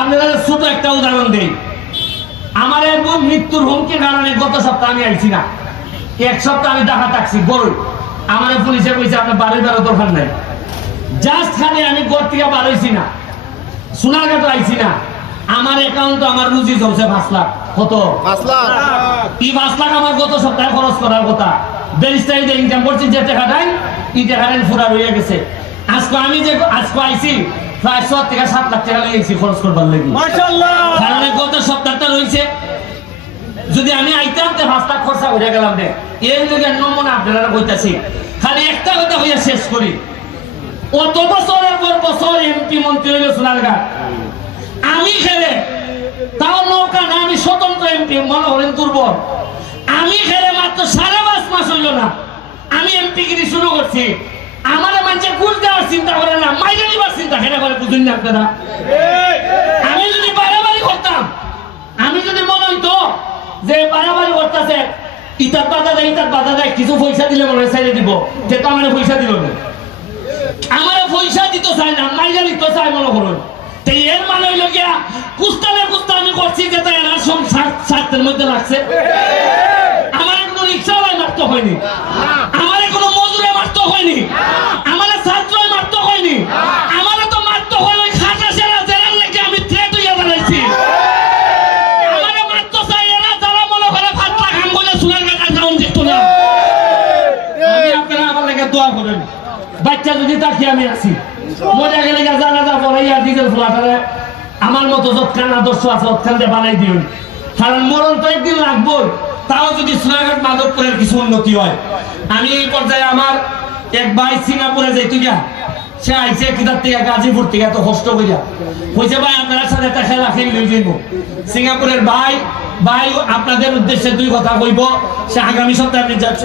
আপনাদের ছোট একটা উদাহরণ দেই। আমার মৃত্যুর হুমকির কারণে গত সপ্তাহে আমি আইছি না, এক সপ্তাহ আমি দেখা থাকছি গরু। আমার পুলিশে কইছে আপনার বাড়ির বেরো দরকার নাই। জাস্ট খালি আমি ঘর থেকে বার হইছি না, সোনারঘাট আইছি না, আমার অ্যাকাউন্ট আমার রুজি চলছে 5 লাখ। কত? 5 লাখ। এই 5 লাখ আমার গত সপ্তাহে খরচ করার কথা। ব্যারিস্টারি যে ইনকাম করছি যে টাকাটাই এই টাকাটাই ফুরা রয়ে গেছে। আজকে আমি যে আজকে আইছি প্রায় 7 থেকে 7 লাখ টাকা লেগেছি খরচ করবার লাগি। মাশাআল্লাহ। কারণ গত সপ্তাহটা রয়েছে, যদি আমি আইতাম 5 লাখ খরচা হয়ে গেলাম রে। এর লিগে নমুনা আপনারা কইতাছি। খালি একটা কথা হইয়া শেষ করি, অত বছরের পর বছর এমপি মন্ত্রী হইল সোনারঘাট। আমি খেলে তাও নৌকা না, আমি স্বতন্ত্র এমপি, মনে হলেন দুর্বল। আমি খেলে মাত্র 5.5 মাস হইল না আমি এমপি গিরি শুরু করছি। আমার মানুষের ঘুষ দেওয়ার চিন্তা করে না, মাইনে নিবার চিন্তা খেলে করে বুঝুন না আপনারা। আমি যদি বাড়াবাড়ি করতাম, আমি যদি মনে হইতো যে বাড়াবাড়ি করতেছে, ইটার বাধা দেয় কিছু পয়সা দিলে মনে হয় ছেড়ে দিব, যে তো আমার পয়সা দিল না, আমার পয়সা দিতে চাই না, মাইনা দিতে চাই মনে করুন। এর মানে হইল গিয়া কুস্তানে কুস্তা আমি করছি যে তাই এনার সংসার স্বার্থের মধ্যে রাখছে। আমার কোনো রিক্সাওয়ালাই মারতে হয়নি, আমার কোনো মজুরে মারতে হয়নি, আমার ছাত্রই মারতে হয়নি, আমার তো মারতে হয় ওই খাটা সেরা জেলার লেগে আমি থ্রেট হইয়া দাঁড়াইছি। আমার মারতে চাই এরা যারা মনে করে 5 লাখ আম বলে সোনারঘাট অ্যাকাউন্ট দিত না। আমি আপনারা আমার লেগে দোয়া করেন, বাচ্চা যদি তাকে আমি আছি মজা গেলে জানাজা পড়াইয়া ডিজেল ফোলাটারে আমার মতো যৎকান আদর্শ আছে অত্যন্ত বানাই দিন। কারণ মরণ তো একদিন লাগবো, তাও যদি সোনারঘাট মাধবপুরের কিছু উন্নতি হয়। আমি এই পর্যায়ে আমার এক ভাই সিঙ্গাপুরে যাইতো গিয়া, সে আইসে কিতার থেকে গাজীপুর থেকে এত কষ্ট করিয়া কইছে ভাই আপনার সাথে একটা খেলা খেলি লই যাইব। সিঙ্গাপুরের ভাই আপনাদের উদ্দেশ্যে 2 কথা কইব, সে আগামী সপ্তাহে আপনি যাচ্ছেন।